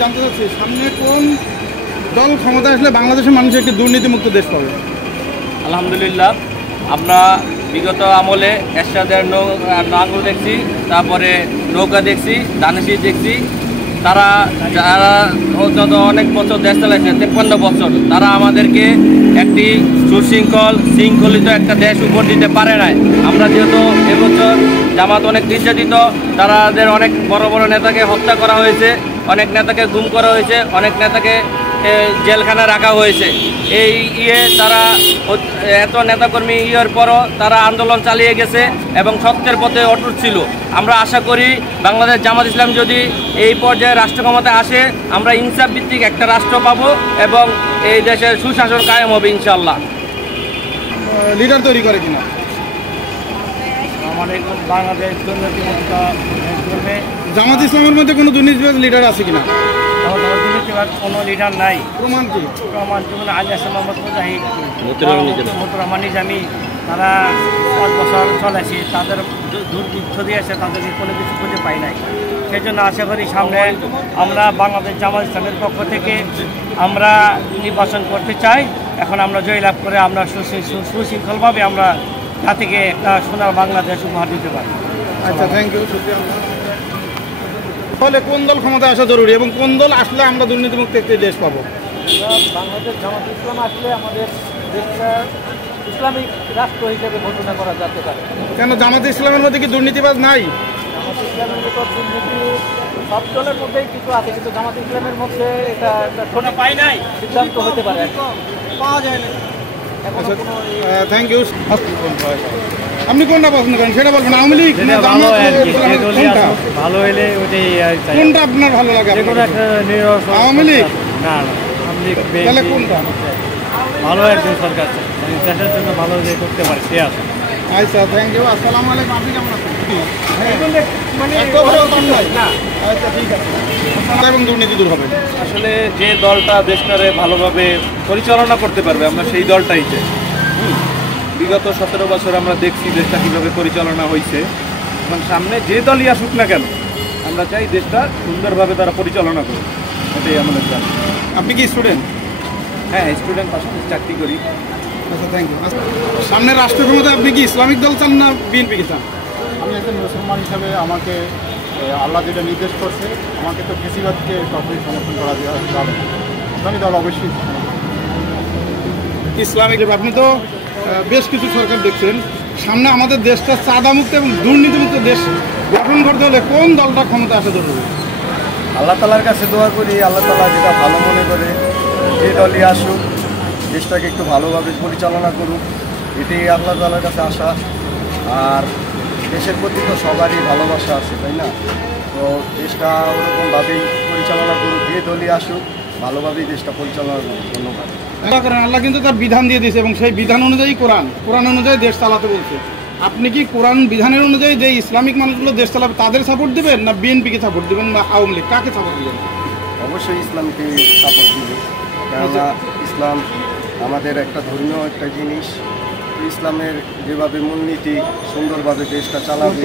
জানতে চাচ্ছি সামনে কোন দল ক্ষমতা আসলে বাংলাদেশের মানুষ একটি দুর্নীতিমুক্ত দেশ পাবে? আলহামদুলিল্লাহ, আমরা বিগত আমলে এরশাদের নাঙ্গল দেখছি, তারপরে নৌকা দেখছি, দানেশি দেখছি। তারা যারা যত অনেক বছর দেশ চালাইছে, 53 বছর, তারা আমাদেরকে একটি শৃঙ্খলিত একটা দেশ উপর দিতে পারে নাই। আমরা যেহেতু এবছর জামাত অনেক নির্যাতিত, তাদের অনেক বড় বড় নেতাকে হত্যা করা হয়েছে, অনেক নেতাকে গুম করা হয়েছে, অনেক নেতাকে জেলখানা রাখা হয়েছে। এই তারা এত নেতাকর্মী পরও তারা আন্দোলন চালিয়ে গেছে এবং সত্যের পথে অটুট ছিল। আমরা আশা করি বাংলাদেশ জামাত ইসলাম যদি এই পর্যায়ে রাষ্ট্র ক্ষমতায় আসে, আমরা ইনসাফ ভিত্তিক একটা রাষ্ট্র পাবো এবং এই দেশের সুশাসন কায়েম হবে ইনশাআল্লাহ। লিডার তৈরি করে কিনা আমাদের বাংলাদেশ দুর্নীতিমুক্ত করবে। জামাত ইসলামের মধ্যে কোনো দুর্নীতিবাজ লিডার আছে কিনা? দুর্নীতিবাজ কোনো লিডার নাই। প্রমাণ কি? প্রমাণ যেমন আলিয়াস মোহাম্মদ মুজাহিদ, মতুর রহমান নিজামী, তারা 5 বছর চলেছে, তাদের দুর্বৃত্ত দিয়েছে, তাদেরকে কোনো কিছু খুঁজে পাই নাই। সেই জন্য আশা করি সামনে আমরা বাংলাদেশ জামাত ইসলামের পক্ষ থেকে আমরা নির্বাচন করতে চাই। এখন আমরা জয়লাভ করে আমরা সুশৃঙ্খলভাবে আমরা জাতিকে একটা সোনার বাংলাদেশ উপহার দিতে পারি। আচ্ছা, থ্যাংক ইউ, শুক্রিয়া। তাহলে কোন দল ক্ষমতায় আসা জরুরি এবং কোন দল আসলে আমরা দুর্নীতিমুক্ত একটি দেশ পাবো? বাংলাদেশ জামাত ইসলাম আসলে আমাদের দেশটা ইসলামিক রাষ্ট্র হিসেবে ঘোষণা করা যেতে পারে। কেন জামাত ইসলামের মধ্যে কি দুর্নীতিবাজ নাই? জামাত ইসলামের মতো দুর্নীতি সব দলের মধ্যেই কিছু আছে, কিন্তু জামাত ইসলামের মধ্যে এটা ছোট পাই নাই সিদ্ধান্ত হতে পারে, পাওয়া যায় না। Thank you. আপনি কোনটা পছন্দ করেন সেটা বলবেন। আওয়ামী লীগ ভালো হলে কোনটা আপনার ভালো লাগে? আওয়ামী লীগ? না, তাহলে কোনটা ভালো? একজন সরকার দেশের জন্য ভালো যে করতে পারে সে আছে। আচ্ছা, থ্যাংক ইউ। আসসালামু আলাইকুম। আপনি কেমন আছেন? আচ্ছা, ঠিক আছে। এবং দুর্নীতি দূর হবে। আসলে যে দলটা দেশটারে ভালোভাবে পরিচালনা করতে পারবে, আমরা সেই দলটাই চাই। বিগত 17 বছর আমরা দেখছি দেশটা কীভাবে পরিচালনা হয়েছে, এবং সামনে যে দলই আসুক না কেন আমরা চাই দেশটা সুন্দরভাবে তারা পরিচালনা করুক, এটাই আমাদের চাই। আপনি কি স্টুডেন্ট? হ্যাঁ, স্টুডেন্ট, পাশাপাশি চাকরি করি। আচ্ছা, থ্যাংক ইউ। সামনে রাষ্ট্র ক্ষমতায় আপনি কি ইসলামিক দল চান না বিএনপিকে চান? আমি একজন মুসলমান হিসাবে আমাকে আল্লাহ যেটা নির্দেশ করছে, আমাকে তো ফেসিবাদকে কখনোই সমর্থন করা যাবে না। ইসলামী দল অবশ্যই ইসলামিক। আপনি তো বেশ কিছু সরকার দেখছেন, সামনে আমাদের দেশটা চাঁদামুক্ত এবং দুর্নীতিমুক্ত দেশ গঠন করতে হলে কোন দলটা ক্ষমতা আসা জরুরি? আল্লাহ তালার কাছে দোয়া করি, আল্লাহ তালা যেটা ভালো মনে করে যে দলই আসুক দেশটাকে একটু ভালোভাবে পরিচালনা করুক, এটাই আল্লাহ তালার কাছে আশা। আর দেশের প্রতি তো সবারই ভালোবাসা আছে, তাই না? তো দেশটা ওরকমভাবেই পরিচালনা করুক, যে দলই আসুক ভালোভাবেই দেশটা পরিচালনা করুক। ধন্যবাদ। আল্লাহ কিন্তু তার বিধান দিয়ে দিয়েছে এবং সেই বিধান অনুযায়ী কোরআন অনুযায়ী দেশ চালাতে বলছে। আপনি কি কোরআন বিধানের অনুযায়ী যে ইসলামিক মানুষগুলো দেশ চালাবে তাদের সাপোর্ট দেবেন, না বিএনপিকে সাপোর্ট দেবেন, না আওয়ামী লীগ, কাকে সাপোর্ট দেবেন? অবশ্যই ইসলামকে সাপোর্ট দিবে, কেননা ইসলাম আমাদের একটা ধর্মীয় একটা জিনিস। ইসলামের যেভাবে মূলনীতি সুন্দরভাবে দেশটা চালাবে।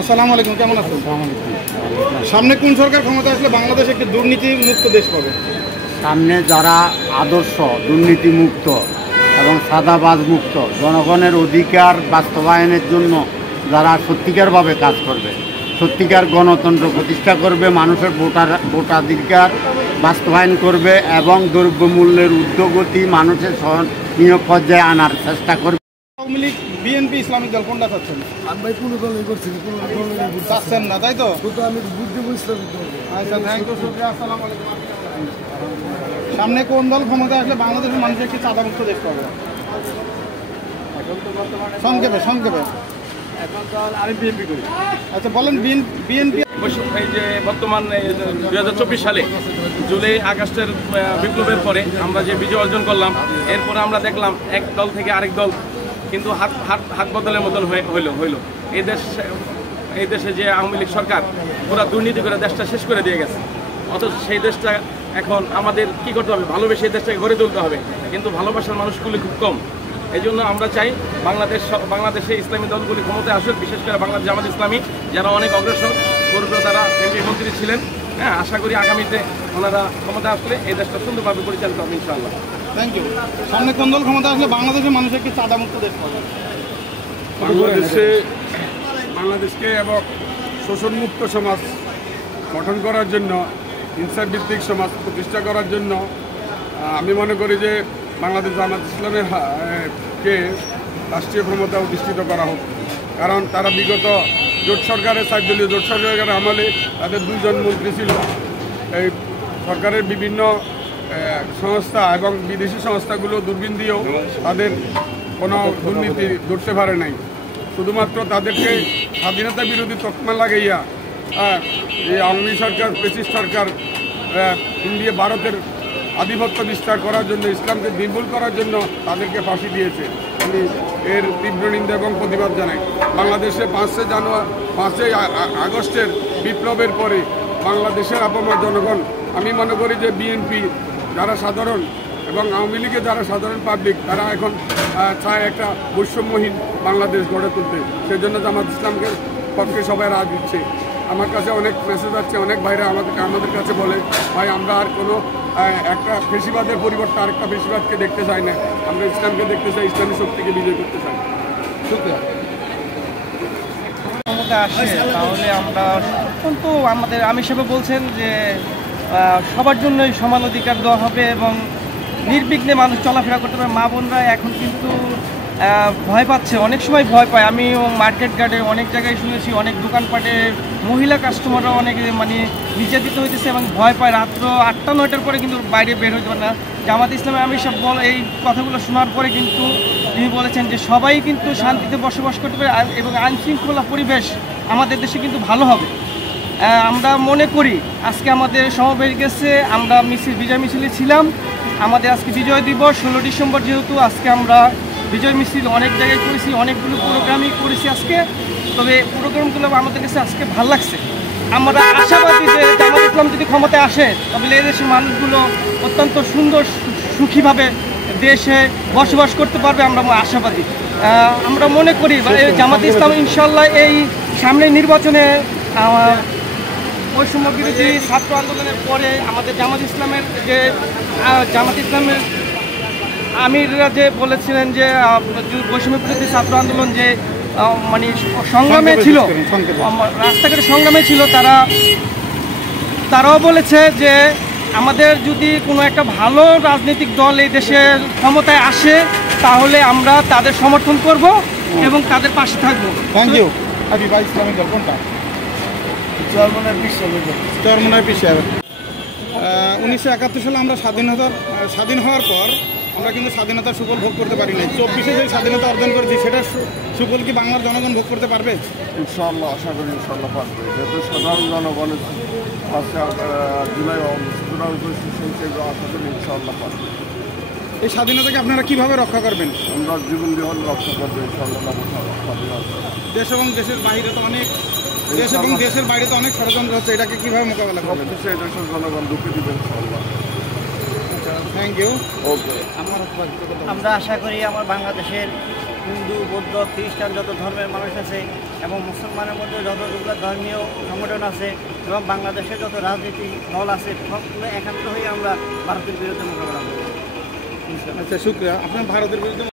আসসালামু আলাইকুম, কেমন আছেন? সামনে কোন সরকার ক্ষমতা আসলে বাংলাদেশ একটি দুর্নীতি মুক্ত দেশ পাবে? সামনে যারা আদর্শ দুর্নীতি মুক্ত এবং সাদাবাজ মুক্ত জনগণের অধিকার বাস্তবায়নের জন্য যারা সত্যিকারভাবে কাজ করবে, সত্যিকার গণতন্ত্র প্রতিষ্ঠা করবে, মানুষের ভোটাধিকার বাস্তবায়ন করবে এবং দ্রব্যমূল্যের ঊর্ধ্বগতি মানুষের সহনীয় পর্যায়ে আনার চেষ্টা করবে। আওয়ামী লীগ, বিএনপি, ইসলামিক দল কোনটা চাচ্ছেন? আমি ভাই কোনো দলই করছি, কোনো দলই চাচ্ছেন না, তাই তো? আমি বুদ্ধি বুঝলাম। আচ্ছা, থ্যাংক ইউ, শুকরিয়া। আসসালামু আলাইকুম। সামনে কোন দল ক্ষমতা আসলে বাংলাদেশের মানুষ একটি চাঁদামুক্ত দেশ পাবে? সংক্ষেপে। আমি বিএনপি করি। আচ্ছা, বলেন। বিএনপি এই যে বর্তমান 2024 সালে জুলাই আগস্টের বিপ্লবের পরে আমরা যে বিজয় অর্জন করলাম, এরপরে আমরা দেখলাম এক দল থেকে আরেক দল কিন্তু হাত বদলের মতন হইল। এই দেশে যে আওয়ামী লীগ সরকার পুরো দুর্নীতি করে দেশটা শেষ করে দিয়ে গেছে। অথচ সেই দেশটা এখন আমাদের কি করতে হবে? ভালোবেসে এই দেশটাকে গড়ে তুলতে হবে, কিন্তু ভালোবাসার মানুষগুলি খুব কম। এই জন্য আমরা চাই বাংলাদেশে ইসলামী দলগুলি ক্ষমতায় আসুক, বিশেষ করে বাংলাদেশ জামাত ইসলামী, যারা অনেক অগ্রসর, পূর্বে তারা এমপি মন্ত্রী ছিলেন, হ্যাঁ, আশা করি আগামীতে ওনারা ক্ষমতা আসলে এই দেশটা সুন্দরভাবে পরিচালিত হবে ইনশাআল্লাহ। Thank you. সামনে কোন দল ক্ষমতা আসলে বাংলাদেশের মানুষ একটি চাঁদামুক্ত দেশ পাবে? বাংলাদেশকে এবং শোষণমুক্ত সমাজ গঠন করার জন্য, ইনসাফ ভিত্তিক সমাজ প্রতিষ্ঠা করার জন্য আমি মনে করি যে বাংলাদেশ জামাত ইসলামের কে রাষ্ট্রীয় ক্ষমতা অধিষ্ঠিত করা হোক। কারণ তারা বিগত জোট সরকারের 4 দলীয় জোট সরকারের আমলে তাদের 2 জন মন্ত্রী ছিল। এই সরকারের বিভিন্ন সংস্থা এবং বিদেশি সংস্থাগুলো দূরবীন দিয়েও তাদের কোনো দুর্নীতি ধরতে পারে নাই। শুধুমাত্র তাদেরকে স্বাধীনতা বিরোধী তকমা লাগাইয়া এই আওয়ামী সরকার, ব্রিটিশ সরকার ইন্ডিয়া ভারতের আধিপত্য বিস্তার করার জন্য, ইসলামকে নির্মূল করার জন্য তাদেরকে ফাঁসি দিয়েছে। আমি এর তীব্র নিন্দা এবং প্রতিবাদ জানাই। বাংলাদেশে 5ই আগস্টের বিপ্লবের পরে বাংলাদেশের আপামর জনগণ, আমি মনে করি যে বিএনপি যারা সাধারণ এবং আওয়ামী লীগের যারা সাধারণ পাবলিক, তারা এখন চায় একটা বৈষম্যহীন বাংলাদেশ গড়ে তুলতে। সেই জন্য জামাত ইসলামকে পক্ষে সবাই রাজ দিচ্ছে। আমার কাছে অনেক মেসেজ আসছে, অনেক ভাইরা আমাদের কাছে বলে, ভাই আমরা আর কোনো একটা ফেসিবাদের পরিবর্তে আরেকটা ফেসিবাদকে দেখতে চাই না, আমরা ইসলামকে দেখতে চাই, ইসলামী শক্তিকে বিজয় করতে চাই। শুক্রিয়া। ক্ষমতা আসে তাহলে আমরা অত্যন্ত আমাদের আমির সাহেব বলছেন যে সবার জন্যই সমান অধিকার দেওয়া হবে এবং নির্বিঘ্নে মানুষ চলাফেরা করতে পারে। মা বোনরা এখন কিন্তু ভয় পাচ্ছে, অনেক সময় ভয় পায়। আমি মার্কেট গার্ডে অনেক জায়গায় শুনেছি, অনেক দোকানপাটে মহিলা কাস্টমাররা অনেক নির্যাতিত হইতেছে এবং ভয় পায়। রাত্র 8টা-9টার পরে কিন্তু বাইরে বের হইতে পারে না। জামাত ইসলামে আমি সব এই কথাগুলো শোনার পরে কিন্তু তিনি বলেছেন যে সবাই কিন্তু শান্তিতে বসবাস করতে পারে এবং আইনশৃঙ্খলা পরিবেশ আমাদের দেশে কিন্তু ভালো হবে। আমরা মনে করি আজকে আমাদের সমাবেশ গেছে, আমরা বিজয় মিছিলে ছিলাম। আমাদের আজকে বিজয় দিবস 16 ডিসেম্বর, যেহেতু আজকে আমরা বিজয় মিছিল অনেক জায়গায় করেছি, অনেকগুলো প্রোগ্রামই করেছি আজকে। তবে প্রোগ্রামগুলো আমাদের কাছে আজকে ভালো লাগছে। আমরা আশাবাদী যে জামাত ইসলাম যদি ক্ষমতায় আসে তাহলে এই দেশের মানুষগুলো অত্যন্ত সুন্দর সুখীভাবে দেশে বসবাস করতে পারবে, আমরা আশাবাদী। আমরা মনে করি জামাত ইসলাম ইনশাল্লাহ এই সামনের নির্বাচনে বৈষম্য বিরোধী ছাত্র আন্দোলনের পরে আমাদের জামাত ইসলামের আমিররা যে বলেছিলেন যে বৈষম্য বিরোধী ছাত্র আন্দোলন যে সংগ্রামে ছিল, রাস্তাঘাটে সংগ্রামে ছিল, তারাও বলেছে যে আমাদের যদি কোনো একটা ভালো রাজনৈতিক দল এই দেশের ক্ষমতায় আসে তাহলে আমরা তাদের সমর্থন করব এবং তাদের পাশে থাকবো। Thank you. ইসলামিক দল কোনটা? চরমনায় পিছিয়ে 1971 সালে আমরা স্বাধীন হওয়ার পর আমরা কিন্তু স্বাধীনতার সুফল ভোগ করতে পারি নাই। 24-এ যে স্বাধীনতা অর্জন করেছি সেটার সুফল কি বাংলার জনগণ ভোগ করতে পারবে? ইনশাআল্লাহ, আশা করি ইনশাআল্লাহ পারবে। যেহেতু সাধারণ জনগণের জুলাই আশা করি ইনশাআল্লাহ পারবে। এই স্বাধীনতাকে আপনারা কিভাবে রক্ষা করবেন? আমরা জীবন দিয়ে রক্ষা করবো ইনশাআল্লাহ। দেশ এবং দেশের বাইরে তো অনেক ষড়যন্ত্র হচ্ছে, এটাকে কিভাবে মোকাবেলা করবেন? সবকিছু এই দেশের জনগণ ঢুকে দিবে ইনশাআল্লাহ। Thank you. ওকে। আমরা আশা করি আমার বাংলাদেশের হিন্দু, বৌদ্ধ, খ্রিস্টান যত ধর্মের মানুষ আছে এবং মুসলমানের মধ্যে যত ধর্মীয় সংগঠন আছে এবং বাংলাদেশে যত রাজনীতি দল আছে সবগুলো একাত্র হয়ে আমরা ভারতের বিরুদ্ধে মোকাবেলা করব। আচ্ছা, শুক্রিয়া। আপনার ভারতের বিরুদ্ধে